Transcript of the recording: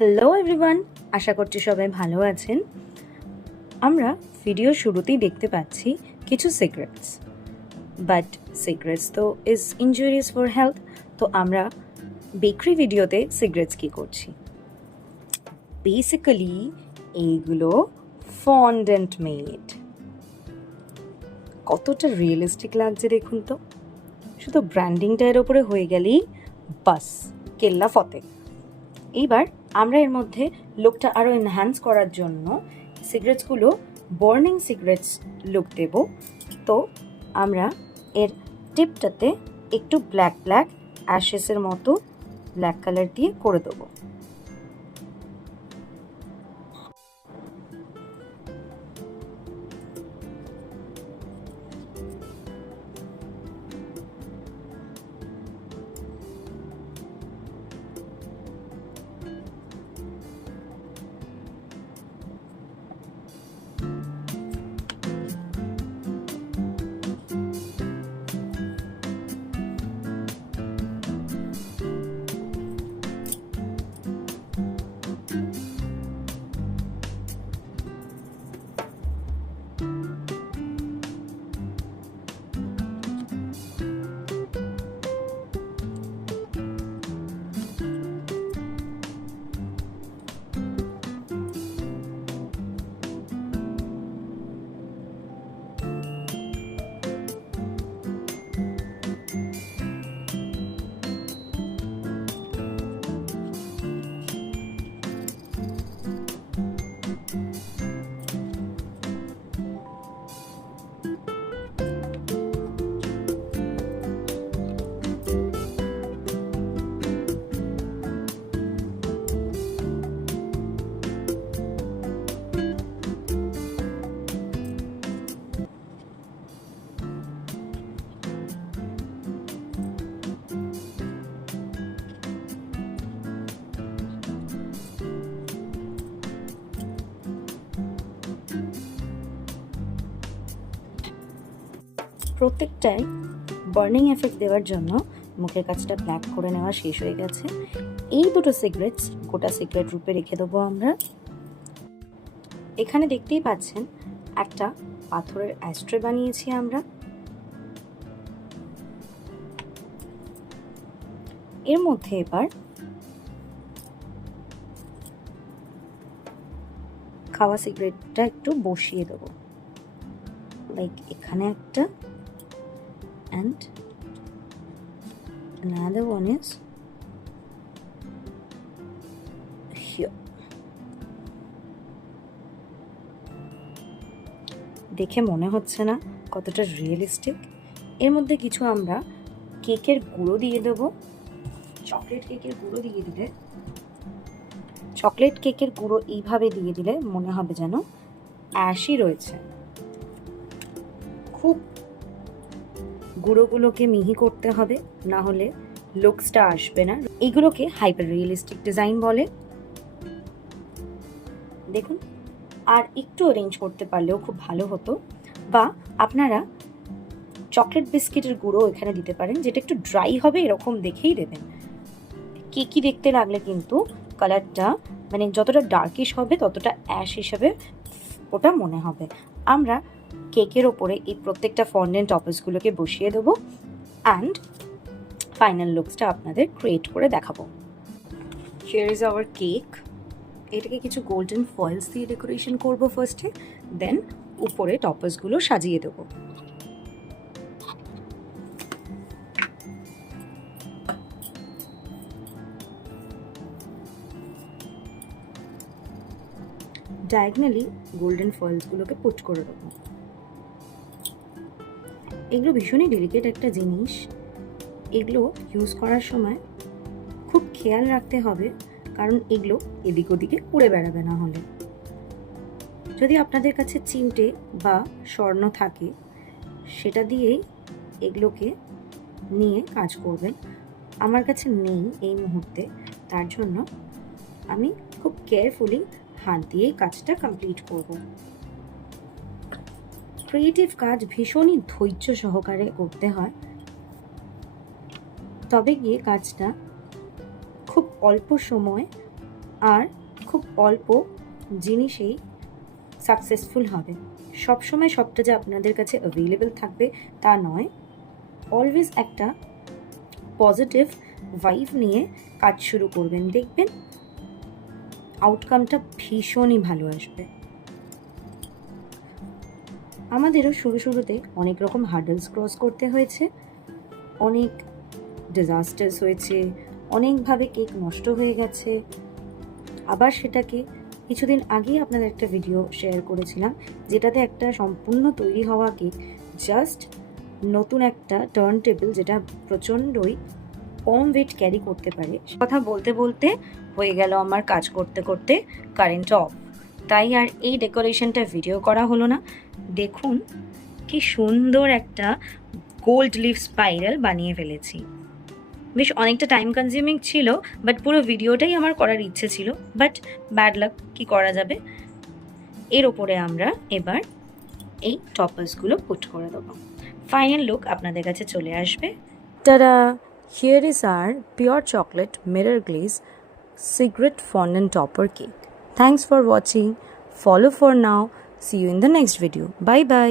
Hello everyone, আশা করছি সবাই ভালো আছেন। আমরা ভিডিও শুরুতেই দেখতে পাচ্ছি কিছু সিগারেটস, বাট সিগারেটস তো ইজ ইনজুরিয়াস ফর হেলথ। তো আমরা বেকারি ভিডিওতে সিগারেটস কী করছি? বেসিক্যালি এইগুলো ফন্ডেন্ট মেড। কতটা রিয়েলিস্টিক লাগছে দেখুন তো। শুধু ব্র্যান্ডিংটা এর ওপরে হয়ে গেলেই বাস কেল্লা ফতে। এইবার আমরা এর মধ্যে লুকটা আরও এনহ্যান্স করার জন্য সিগারেটসগুলো বার্নিং সিগারেটস লুক দেব। তো আমরা এর টিপটাতে একটু ব্ল্যাক অ্যাশেসের মতো ব্ল্যাক কালার দিয়ে করে দেবো। প্রত্যেকটাই বার্নিং এফেক্ট দেওয়ার জন্য মুখের কাছটা ব্ল্যাক করে নেওয়া শেষ হয়ে গেছে। এই দুটো সিগারেটস গোটা সিগারেট রূপে রেখে দেবো আমরা। এখানে দেখতেই পাচ্ছেন একটা পাথরের অ্যাস্ট্রে বানিয়েছি আমরা। এর মধ্যে এবার খাওয়া সিগারেটটা একটু বসিয়ে দেবো, লাইক এখানে একটা, and another one is here. দেখে মনে হচ্ছে না কতটা রিয়েলিস্টিক? এর মধ্যে কিছু আমরা কেকের গুঁড়ো দিয়ে দেবো। চকলেট কেকের গুঁড়ো এইভাবে দিয়ে দিলে মনে হবে যেন অ্যাশই রয়েছে। খুব গুঁড়োগুলোকে মিহি করতে হবে, না হলে লুকসটা আসবে না। এইগুলোকে হাইপার রিয়েলিস্টিক ডিজাইন বলে। দেখুন, আর একটু অ্যারেঞ্জ করতে পারলেও খুব ভালো হতো। বা আপনারা চকলেট বিস্কিটের গুঁড়ো এখানে দিতে পারেন, যেটা একটু ড্রাই হবে, এরকম দেখেই দেবেন। কেকি দেখতে লাগলে কিন্তু কালারটা মানে যতটা ডার্কিশ হবে ততটা অ্যাশ হিসাবে ওটা মনে হবে। আমরা কেকের ওপরে এই প্রত্যেকটা ফন্ডেন্ট টপার্সগুলোকে বসিয়ে দেবো অ্যান্ড ফাইনাল লুকসটা আপনাদের ক্রিয়েট করে দেখাবো। Here is our cake. এটাকে কিছু গোল্ডেন ফয়েলস দিয়ে ডেকোরেশন করবো ফার্স্টে, দেন উপরে টপার্সগুলো সাজিয়ে দেবো। ডায়াগনালি গোল্ডেন ফয়েলসগুলোকে পুট করে দেবো। এগুলো ভীষণই ডেলিকেট একটা জিনিস। এগুলো ইউজ করার সময় খুব খেয়াল রাখতে হবে, কারণ এগুলো এদিক ওদিকে উড়ে বেড়াবে না হলে। যদি আপনাদের কাছে চিমটে বা স্বর্ণ থাকে সেটা দিয়েই এগুলোকে নিয়ে কাজ করবেন। আমার কাছে নেই এই মুহূর্তে, তার জন্য আমি খুব কেয়ারফুলি হাত দিয়েই কাজটা কমপ্লিট করব। ক্রিয়েটিভ কাজ ভীষণই ধৈর্য সহকারে করতে হয়, তবে গিয়ে কাজটা খুব অল্প সময় আর খুব অল্প জিনিসেই সাকসেসফুল হবে। সবসময় সবটা যে আপনাদের কাছে অ্যাভেলেবেল থাকবে তা নয়। অলওয়েজ একটা পজিটিভ ভাইব নিয়ে কাজ শুরু করবেন, দেখবেন আউটকামটা ভীষণই ভালো আসবে। আমাদেরও শুরুতে অনেক রকম হার্ডলস ক্রস করতে হয়েছে, অনেক ডিজাস্টার্স হয়েছে, অনেকভাবে কেক নষ্ট হয়ে গেছে। আবার সেটাকে কিছুদিন আগেই আপনাদের একটা ভিডিও শেয়ার করেছিলাম, যেটাতে একটা সম্পূর্ণ তৈরি হওয়া কেক জাস্ট নতুন একটা টার্ন টেবিল, যেটা প্রচণ্ডই কম ওয়েট ক্যারি করতে পারে। কথা বলতে বলতে হয়ে গেল আমার কাজ করতে করতে কারেন্ট অফ, তাই আর এই ডেকোরেশনটা ভিডিও করা হলো না। দেখুন কি সুন্দর একটা গোল্ড লিফ স্পাইরাল বানিয়ে ফেলেছি। বেশ অনেকটা টাইম কনজিউমিং ছিল, বাট পুরো ভিডিওটাই আমার করার ইচ্ছে ছিল, বাট ব্যাড লাক, কি করা যাবে। এর ওপরে আমরা এবার এই টপার্সগুলো পুট করে দেবো। ফাইনাল লুক আপনাদের কাছে চলে আসবে। তারা here is our pure chocolate mirror glaze secret fondant topper cake. Thanks for watching. Follow for now. See you in the next video. Bye bye.